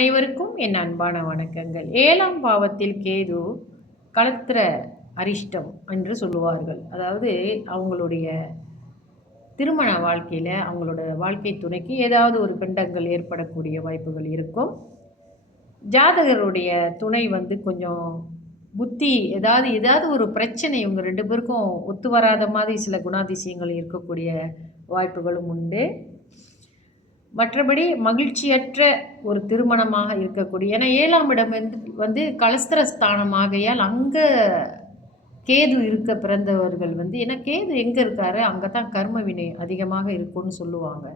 அனைவருக்கும் என் அன்பான வணக்கங்கள். 7ஆம் பாவத்தில் கேது களத்திர அரிஷ்டம் என்று சொல்லுவார்கள். அதாவது அவங்களுடைய திருமண வாழ்க்கையில் அவங்களோட வாழ்க்கை துணைக்கு ஏதாவது ஒரு பிண்டங்கள் ஏற்படக்கூடிய வாய்ப்புகள் இருக்கும். ஜாதகருடைய துணை கொஞ்சம் புத்தி ஏதாவது ஒரு பிரச்சனை இவங்க 2 பேருக்கும் ஒத்து வராத மாதிரி சில குணாதிசயங்கள் இருக்கக்கூடிய வாய்ப்புகளும் உண்டு. மற்றபடி மகிழ்ச்சியற்ற ஒரு திருமணமாக இருக்கக்கூடிய, ஏன்னா 7ஆம் இடம் கலஸ்திர ஸ்தானமாகையால் அங்கே கேது இருக்க பிறந்தவர்கள் ஏன்னா கேது எங்கே இருக்காரு அங்கே தான் கர்ம வினை அதிகமாக இருக்கும்னு சொல்லுவாங்க.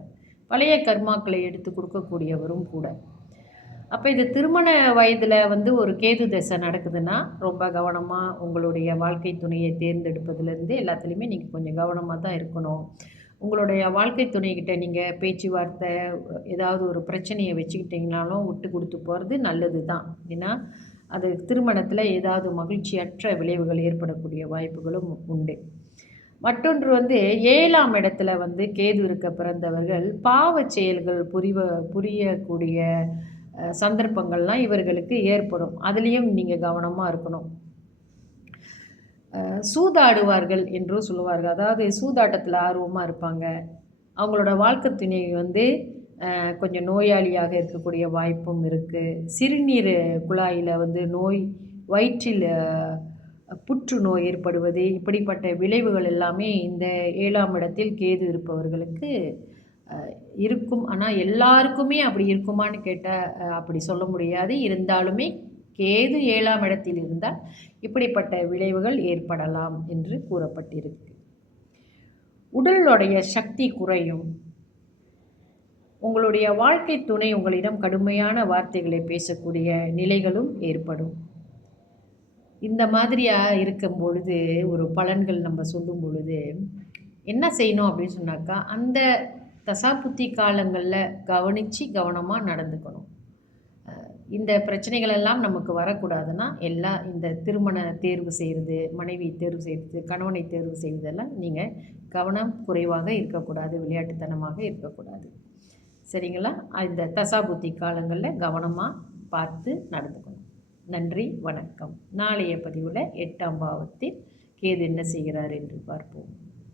பழைய கர்மாக்களை எடுத்து கொடுக்கக்கூடியவரும் கூட. அப்போ இது திருமண வயதில் ஒரு கேது தசை நடக்குதுன்னா ரொம்ப கவனமாக உங்களுடைய வாழ்க்கை துணையை தேர்ந்தெடுப்பதுலேருந்து எல்லாத்துலேயுமே நீங்கள் கொஞ்சம் கவனமாக தான் இருக்கணும். உங்களுடைய வாழ்க்கை துணைக்கிட்ட நீங்கள் பேச்சுவார்த்தை ஏதாவது ஒரு பிரச்சனையை வச்சுக்கிட்டிங்கனாலும் விட்டு கொடுத்து போகிறது நல்லது தான். ஏன்னா அது திருமணத்தில் ஏதாவது மகிழ்ச்சியற்ற விளைவுகள் ஏற்படக்கூடிய வாய்ப்புகளும் உண்டு. மற்றொன்று 7ஆம் இடத்துல கேது இருக்க பிறந்தவர்கள் பாவ செயல்கள் புரியக்கூடிய சந்தர்ப்பங்கள்லாம் இவர்களுக்கு ஏற்படும். அதுலேயும் நீங்கள் கவனமாக இருக்கணும். சூதாடுவார்கள் என்றும் சொல்லுவார்கள். அதாவது சூதாட்டத்தில் ஆர்வமாக இருப்பாங்க. அவங்களோட வாழ்க்கை துணை கொஞ்சம் நோயாளியாக இருக்கக்கூடிய வாய்ப்பும் இருக்குது. சிறுநீர் குழாயில் நோய், வயிற்றில் புற்றுநோய் ஏற்படுவது, இப்படிப்பட்ட விளைவுகள் எல்லாமே இந்த 7ஆம் இடத்தில் கேது இருப்பவர்களுக்கு இருக்கும். ஆனால் எல்லாருக்குமே அப்படி இருக்குமான்னு கேட்டால் அப்படி சொல்ல முடியாது. இருந்தாலுமே கேது 7ஆம் இடத்தில் இருந்தால் இப்படிப்பட்ட விளைவுகள் ஏற்படலாம் என்று கூறப்பட்டிருக்கு. உடலுடைய சக்தி குறையும். உங்களுடைய வாழ்க்கை துணை உங்களிடம் கடுமையான வார்த்தைகளை பேசக்கூடிய நிலைகளும் ஏற்படும். இந்த மாதிரியாக இருக்கும் பொழுது ஒரு பலன்கள் நம்ம சொல்லும் பொழுது என்ன செய்யணும் அப்படின்னு சொன்னாக்கா, அந்த தசாபுத்தி காலங்களில் கவனமாக நடந்துக்கணும். இந்த பிரச்சனைகளெல்லாம் நமக்கு வரக்கூடாதுன்னா இந்த திருமண தேர்வு செய்கிறது, மனைவி தேர்வு செய்கிறது, கணவனை தேர்வு செய்வதெல்லாம் நீங்கள் கவனம் குறைவாக இருக்கக்கூடாது, விளையாட்டுத்தனமாக இருக்கக்கூடாது. சரிங்களா? இந்த தசாபுத்தி காலங்களில் கவனமாக பார்த்து நடந்துக்கணும். நன்றி, வணக்கம். நாளைய பதிவில் 8ஆம் பாவத்தில் கேது என்ன செய்கிறார் என்று பார்ப்போம்.